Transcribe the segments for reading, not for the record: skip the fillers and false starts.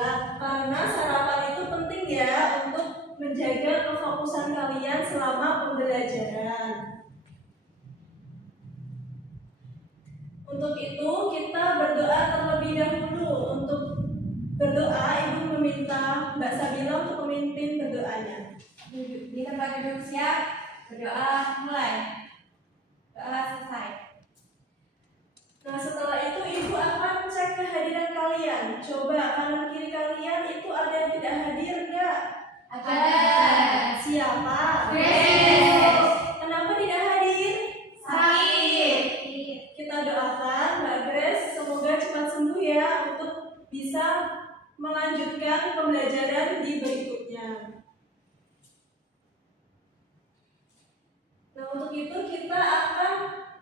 Ya, karena sarapan itu penting ya untuk menjaga kefokusan kalian selama pembelajaran. Untuk itu kita berdoa terlebih dahulu. Untuk berdoa, Ibu meminta Mbak Sabila untuk memimpin berdoanya. Di tempat duduk siap, berdoa mulai. Doa selesai. Nah, setelah itu Ibu akan cek kehadiran kalian. Coba kanan kiri kalian itu ada yang tidak hadir enggak? Ada. Siapa? Grace. Kenapa tidak hadir? Sakit. Kita doakan Mbak Grace semoga cepat sembuh ya untuk bisa melanjutkan pembelajaran di berikutnya. Nah, untuk itu kita akan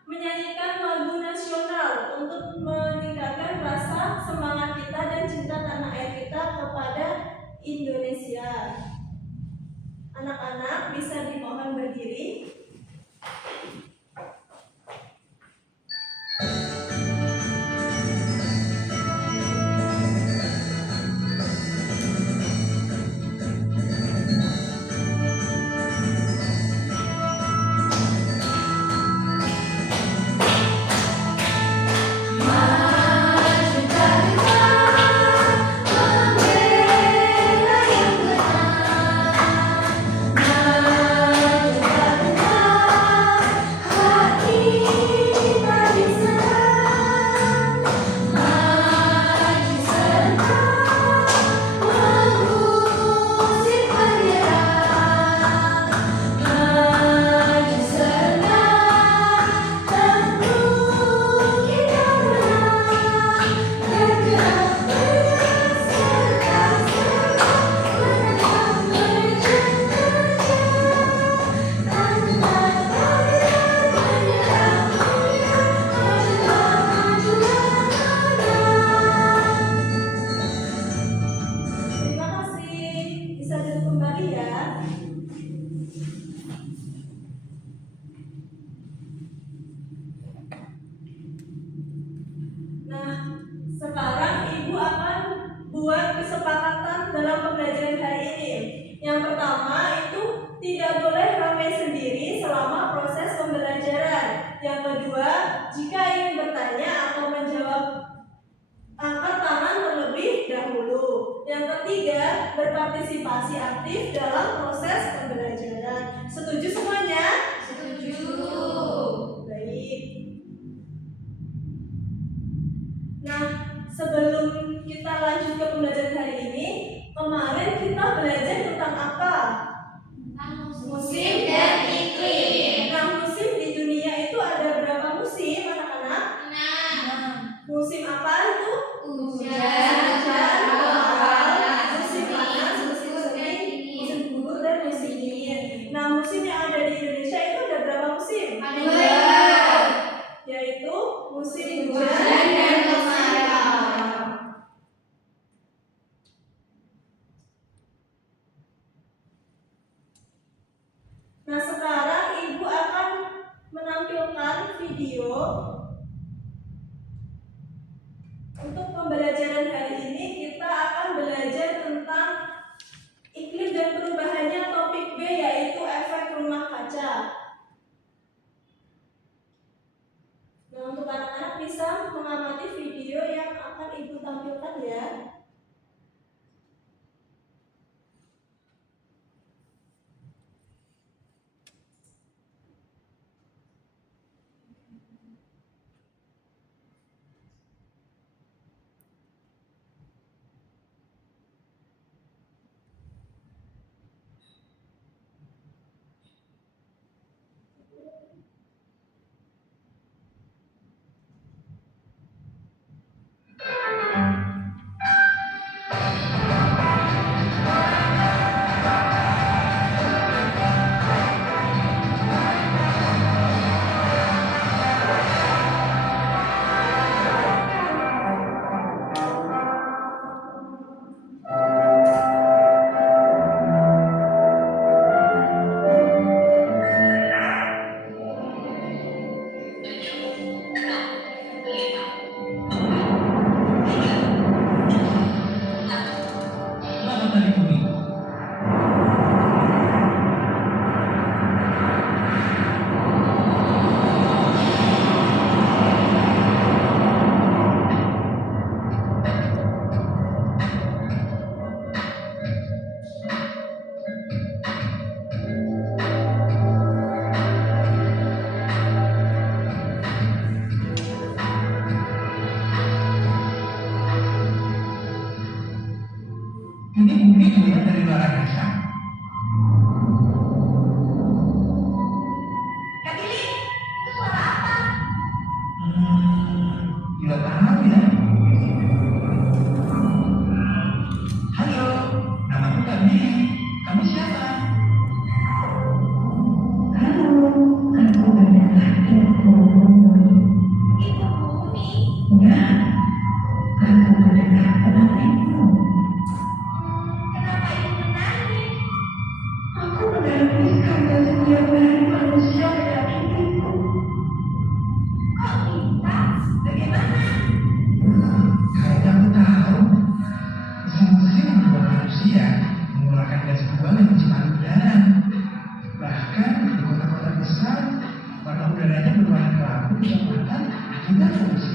menyanyikan lagu nasional untuk meningkatkan rasa semangat kita dan cinta tanah air kita kepada Indonesia. Anak-anak bisa dimohon berdiri. Berpartisipasi aktif dalam proses pembelajaran. Setuju semuanya? Setuju. Baik. Nah, sebelum kita lanjut ke pembelajaran hari ini, kemarin kita belajar tentang apa? Musim dan iklim. Nah, musim di dunia itu ada berapa musim, anak-anak? 6. Musim apa itu? Hujan. Nah, musim yang ada di Indonesia itu ada berapa musim? Ada 2, yaitu musim hujan dan kemarau. Ini bumi dilihat dari luar angkasa. Kak Billy, itu suara apa? Tidak tahu ya. Halo, namaku Kak Billy. Kamu siapa? Itu bumi. Kenapa ibu menangis? Kok bisa? Bagaimana? Kayaknya aku tahu. Mesin-mesin yang membuat manusia mengeluarkan gas buang yang mencemari udara. Bahkan di kota-kota besar, warna udaranya berwarna kelabu kecoklatan akibat polusi.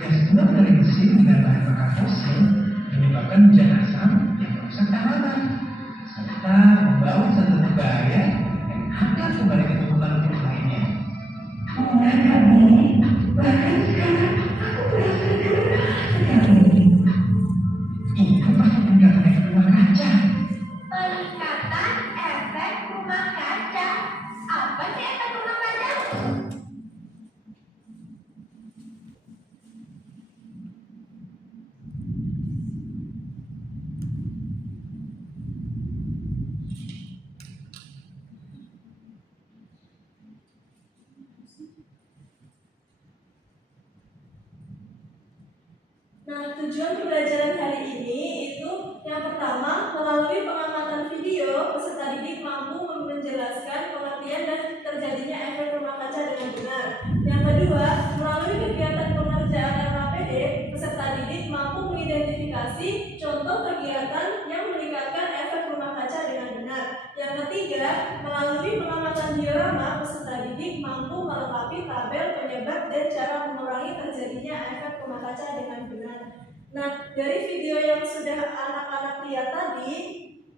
Gas buang dari mesin dengan bahan bakar fosil menyebabkan hujan asam yang merusak tanaman, serta membawa zat-zat berbahaya yang akan kembali ke tubuh makhluk lainnya. Itu pasti peningkatan efek rumah kaca. Peningkatan efek rumah kaca. Apa sih efek rumah kaca? Nah, tujuan pembelajaran hari ini itu yang pertama, melalui pengamatan video, peserta didik mampu menjelaskan pengertian dan terjadinya efek rumah kaca dengan benar. Yang kedua, melalui kegiatan pengerjaan RKPD, peserta didik mampu mengidentifikasi contoh kegiatan yang meningkatkan efek rumah kaca dengan benar. Yang ketiga, melalui pengamatan diorama, peserta didik mampu melengkapi tabel penyebab dan cara mengurangi terjadinya efek rumah kaca dengan benar. Nah, dari video yang sudah anak-anak lihat tadi,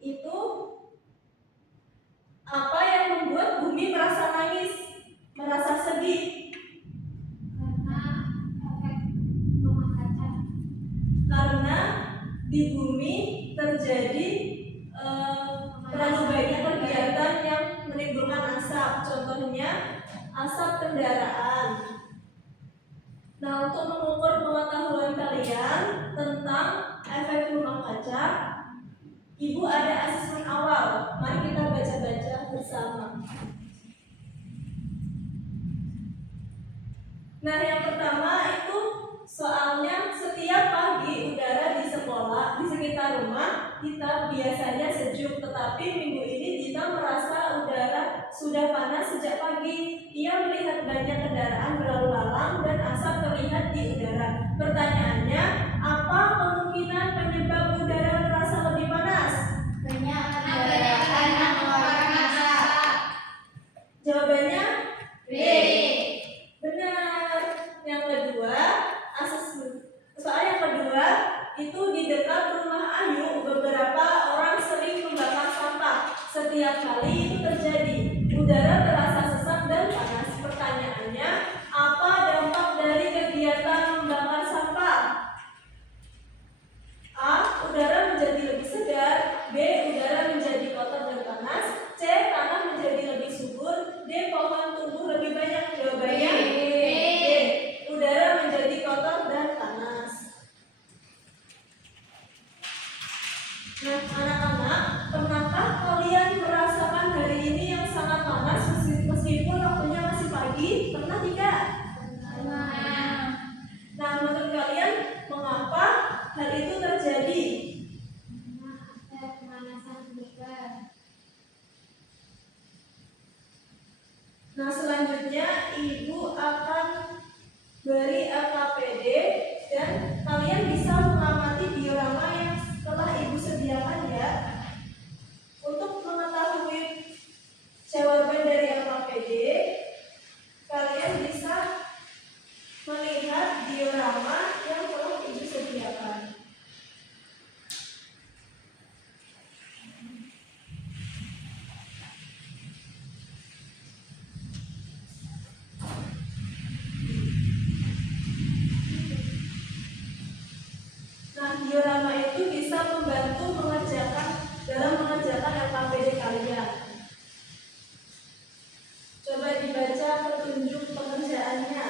itu apa yang membuat bumi merasa nangis, merasa sedih? Karena efek rumah kaca. Karena di bumi terjadi terlalu banyak kegiatan yang menimbulkan asap, contohnya asap kendaraan. Nah, untuk mengukur pengetahuan kalian tentang efek rumah kaca, Ibu ada asesmen awal. Mari kita baca-baca bersama. Nah, yang pertama itu soalnya setiap pagi udara di sekolah, di sekitar rumah kita biasanya sejuk, tetapi minggu ini Dita merasa udara sudah panas sejak pagi. Ia melihat banyak kendaraan berlalu lalang dan asap terlihat di udara. Pertanyaannya, apa kemungkinan penyebab udara terasa lebih panas? Banyak kendaraan yang mengeluarkan asap. Jawabannya B. benar. Yang kedua, soal yang kedua itu di dekat rumah Ayu beberapa orang sering membakar sampah. Setiap kali itu terjadi, udara terasa sesak dan panas. Pertanyaannya, apa dampak dari kegiatan membakar sampah? A. Udara menjadi lebih segar. B. Udara menjadi kotor dan panas. C. Tanah menjadi lebih subur. D. Pohon tumbuh lebih banyak. Jawabannya D. Udara menjadi kotor dan panas. Nah, anak-anak, pernahkah kalian merasakan hari ini yang sangat panas meskipun waktunya masih pagi? Pernah tidak? Nah, menurut kalian mengapa hal itu terjadi? Nah, selanjutnya Ibu akan beri LKPD dan kalian bisa mengamati diorama yang telah Ibu sediakan ya. bisa membantu dalam mengerjakan LKPD kalian. Coba dibaca petunjuk pengerjaannya.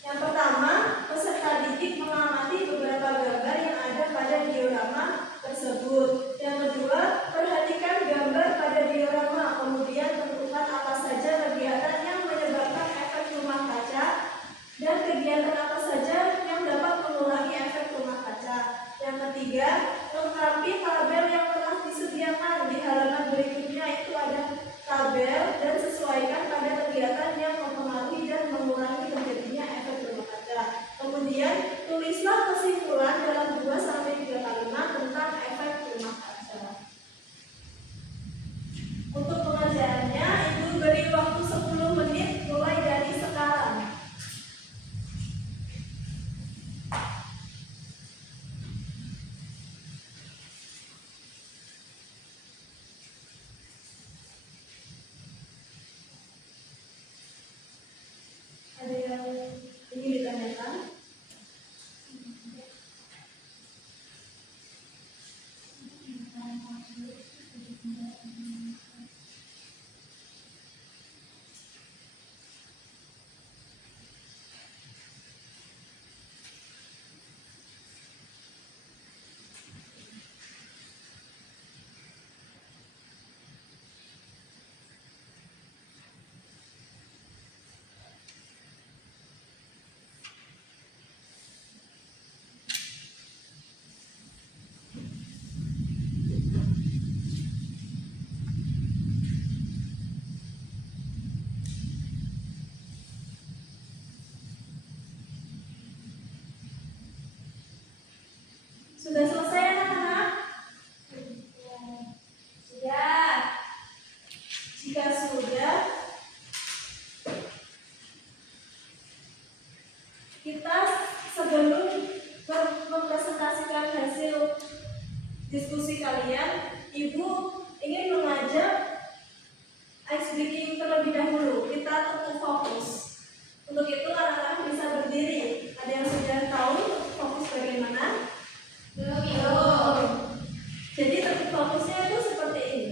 Yang pertama, peserta didik mengamati beberapa gambar yang ada pada diorama tersebut. Yang kedua, perhatikan gambar pada diorama, kemudian tentukan apa saja kegiatan yang menyebabkan efek rumah kaca dan kegiatan apa saja yang dapat mengurangi efek rumah kaca. Yang ketiga, lengkapi tabel yang telah disediakan di halaman berikutnya. Itu ada tabel dan sesuaikan pada kegiatan yang mempengaruhi dan mengurangi terjadinya efek rumah kaca. Kemudian, tulislah kesimpulan dalam 2-3 kalimat tentang efek rumah kaca. Untuk pengerjaannya, Ibu beri waktu 10 menit mulai dari sekarang. Ada yang ingin ditanyakan? Sudah selesai anak-anak? Sudah. Jika sudah, kita sebelum mempresentasikan hasil diskusi kalian, Ibu ingin mengajak ice breaking terlebih dahulu. Kita tetap fokus. Untuk itu anak-anak bisa berdiri. Ada yang sudah tahu fokus bagaimana? Belum. Jadi tepuk fokusnya itu seperti ini.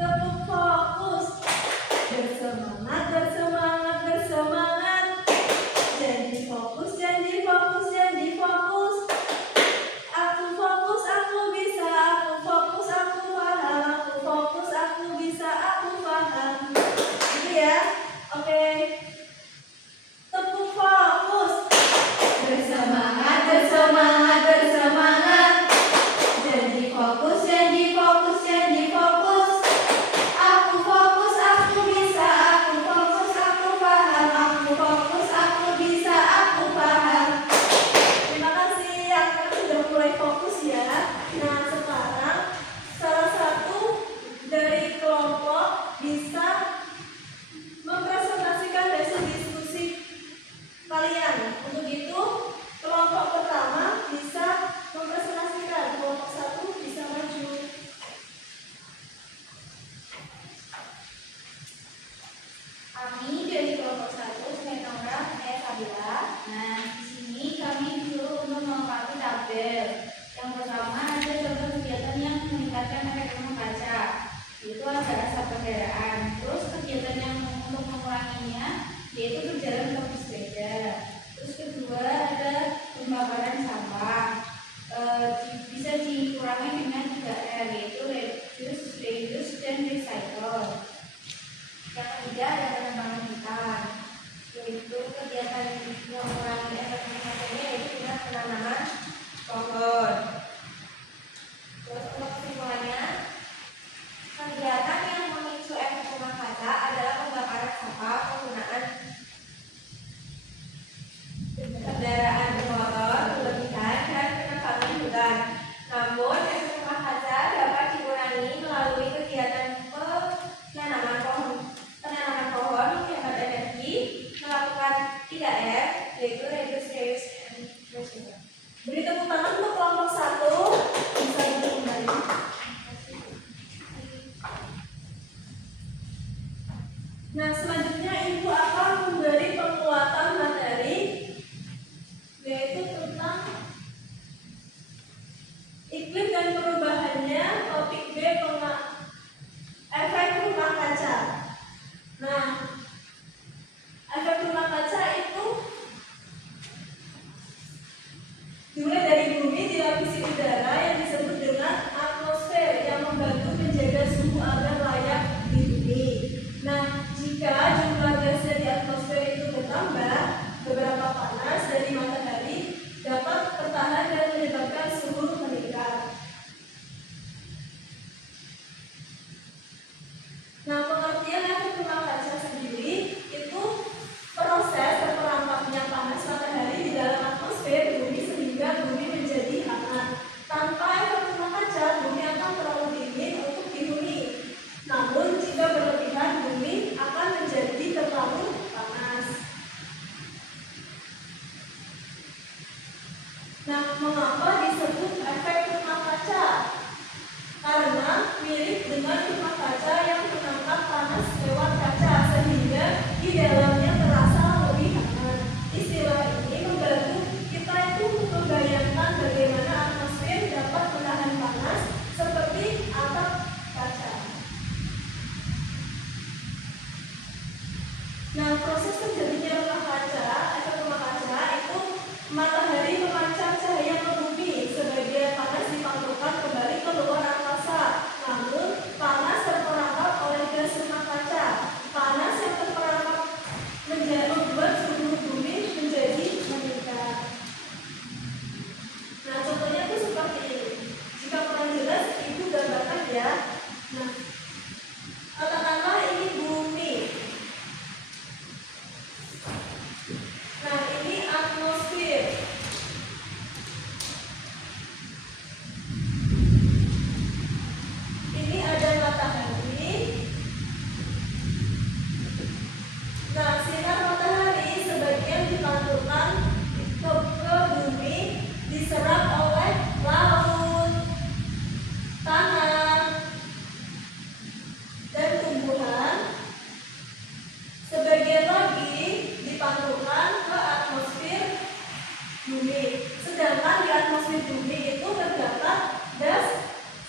Tepuk fokus. Bersemangat, bersemangat, bersemangat. Janji fokus, janji fokus, janji fokus. Aku fokus, aku bisa. Aku fokus, aku paham. Aku fokus, aku bisa. Aku paham. Gitu ya. Oke. mengapa disebut efek rumah kaca? Karena mirip dengan rumah kaca yang menangkap panas lewat kaca sehingga di dalamnya terasa lebih hangat. Istilah ini membantu kita itu membayangkan bagaimana atmosfer dapat menahan panas seperti atap kaca. Nah, proses terjadinya rumah kaca, efek rumah kaca itu matahari memancar cahaya ke bumi, sebagian panas dipantulkan kembali ke luar angkasa. Namun, panas terperangkap oleh gas rumah kaca. Panas yang terperangkap membuat suhu bumi menjadi meningkat. Nah, contohnya itu seperti ini. Jika kurang jelas, Ibu gambarkan ya. Nah, katakanlah ini bumi. Nah, ini atmosfer. Ini ada matahari. Nah, sinar matahari sebagian dipantulkan ke bumi, diserap oleh laut, tanah, dan tumbuhan. Sebagian lagi dipantulkan ke atmosfer bumi. Sedangkan di atmosfer bumi itu terdapat gas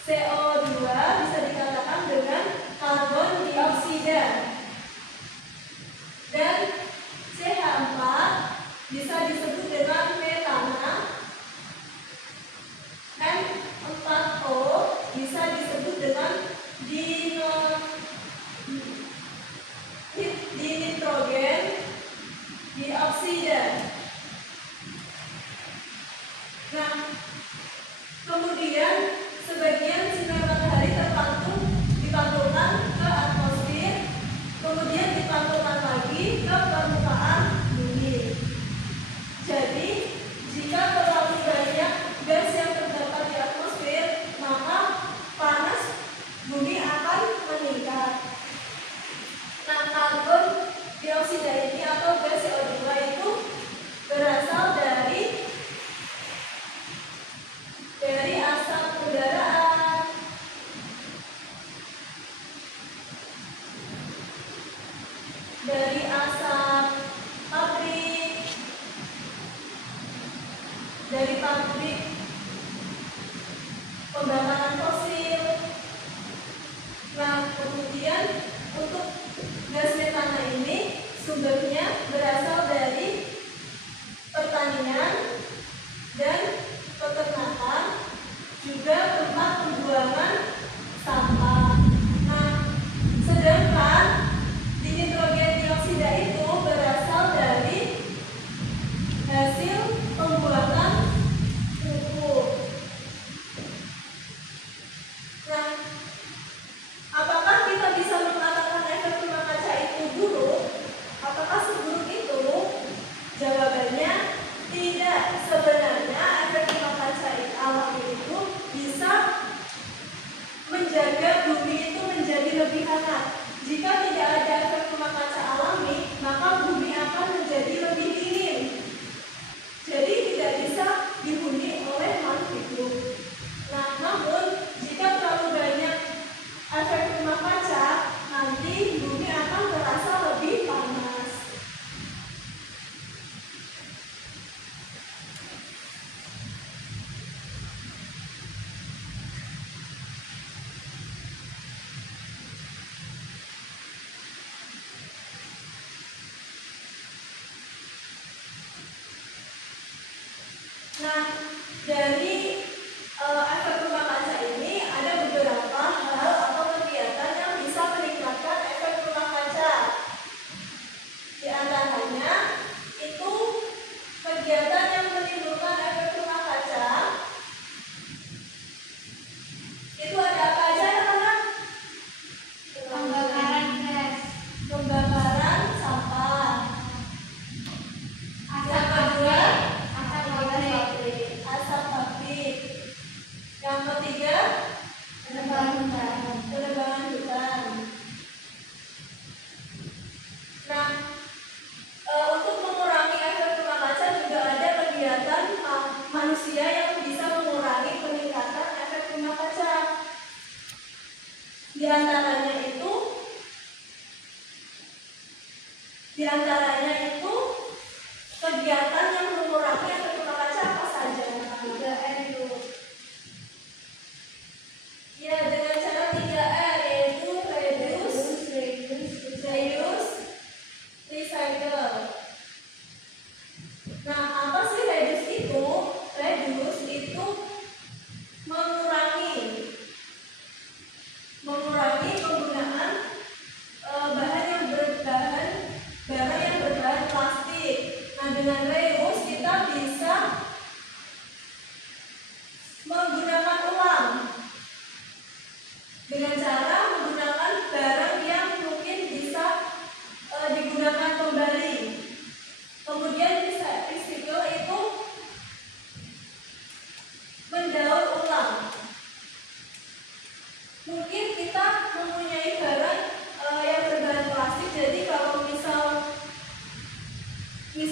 CO2, bisa dikatakan dengan karbon dioksida, dan CH4 bisa disebut dengan metana, N4O bisa disebut dengan dinitrogen dioksida. Nah, kemudian sebagian sinar matahari dipantulkan ke atmosfer, kemudian dipantulkan lagi ke permukaan bumi. Jadi, jika terlalu banyak gas yang terdapat di atmosfer, maka panas bumi akan meningkat. Nah, karbon dioksida ini atau gas CO2 itu berasal dari asap kendaraan, dari asap pabrik, Di antaranya itu kegiatan yang mengurangi efek rumah kaca apa saja? 3R itu. Ya, dengan cara 3R, yaitu reduce, recycle. Nah, apa sih reduce itu? Reduce itu mengurangi penggunaan bahan yang berbahan plastik. Nah, dengan reuse kita bisa menggunakan ulang dengan cara menggunakan barang yang mungkin bisa digunakan kembali. Kemudian recycle itu mendaur ulang. Mungkin kita mempunyai barang yang berbahan plastik, jadi kalau misal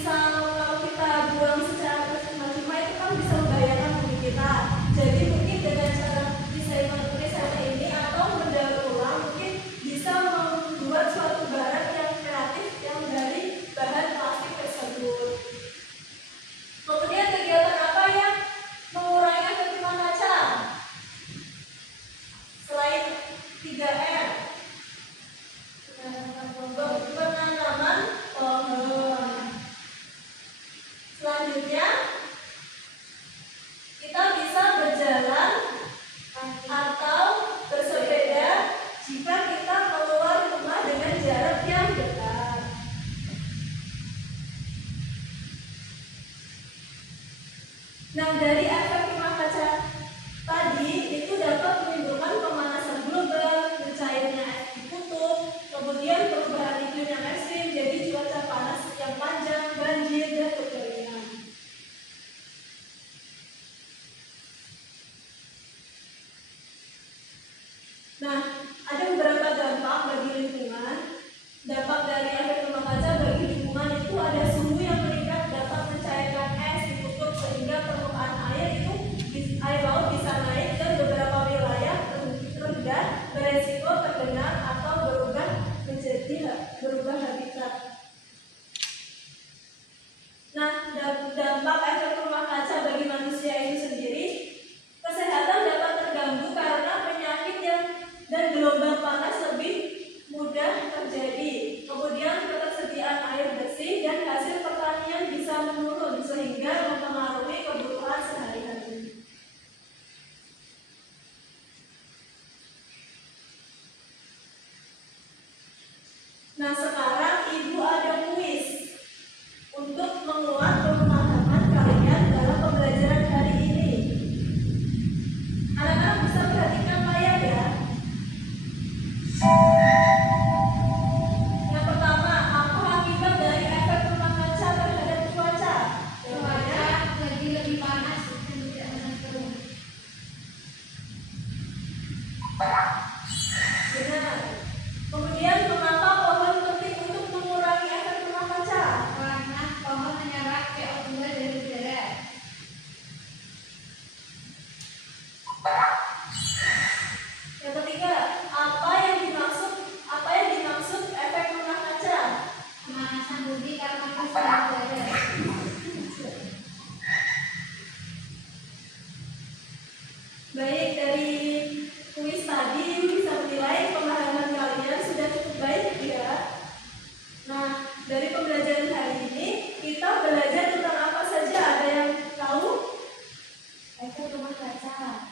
kalau kita buang secara cuma-cuma itu kan bisa membahayakan bumi kita. Jadi mungkin dengan cara recycle ini atau mendaur ulang mungkin bisa membuat suatu barang yang kreatif yang dari bahan plastik tersebut. Kemudian kegiatan apa yang mengurangi efek rumah kaca? Selain 3R, penanaman pohon. Selanjutnya kita bisa berjalan atau bersepeda jika kita keluar rumah dengan jarak yang dekat. Nah, dari efek rumah kaca tadi itu dapat menimbulkan pemanasan global, bercairnya es di kutub, kemudian perubahan iklim yang ekstrim, jadi cuaca panas yang panjang, banjir, dan kekeringan. Nah, ada beberapa dampak bagi lingkungan. Dampak dari efek rumah kaca bagi lingkungan itu ada suhu yang meningkat dapat mencairkan es di kutub sehingga permukaan air laut bisa naik dan beberapa wilayah rendah beresiko tergenang atau berubah habitat. Nah, dampak efek rumah kaca bagi manusia itu sendiri, kesehatan dapat terganggu karena penyakit dan gelombang panas lebih mudah terjadi. Kemudian ketersediaan air bersih dan hasil pertanian bisa menurun sehingga mempengaruhi kebutuhan sehari-hari. Nah, sekarang Ibu ada kuis untuk menguat pemahaman kalian dalam pembelajaran hari ini. Anak-anak bisa perhatikan layar ya. Yang pertama, apa akibat dari efek rumah kaca terhadap cuaca? Cuaca jadi lebih panas dan tidak menentu. Benar. Kemudian, mengapa pohon penting untuk mengurangi efek rumah kaca? Karena pohon menyerap CO2 dari udara. Yang ketiga, apa yang dimaksud efek rumah kaca? Pemanasan bumi karena polusi udara. Baik, dari kuis tadi bisa menilai pemahaman kalian sudah cukup baik ya. Nah, dari pembelajaran hari ini kita belajar tentang apa saja? Ada yang tahu? Efek rumah kaca.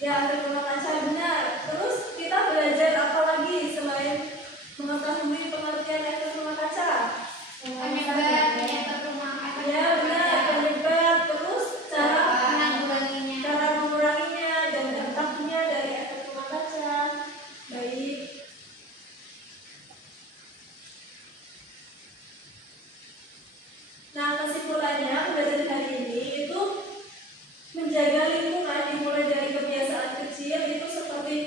Ya, efek rumah kaca benar. Terus kita belajar apa lagi selain mengetahui pengertian efek rumah kaca? Penyebab rumah kaca. Ya, benar, penyebab, terus cara menanggulanginya. menguranginya dan dampaknya dari efek rumah kaca. Baik. Nah, kesimpulannya pembelajaran hari ini itu menjaga lingkungan dimulai dari kebiasaan kecil itu seperti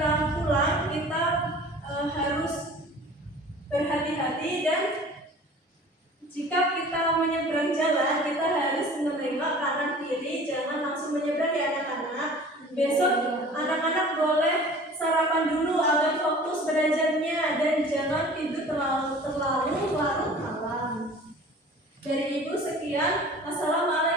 kita pulang kita harus berhati-hati, dan jika kita menyeberang jalan kita harus menengok kanan kiri, jangan langsung menyeberang ya anak-anak. Besok anak-anak boleh sarapan dulu agar fokus belajarnya, dan jangan tidur terlalu larut malam. Dari Ibu sekian. Assalamualaikum.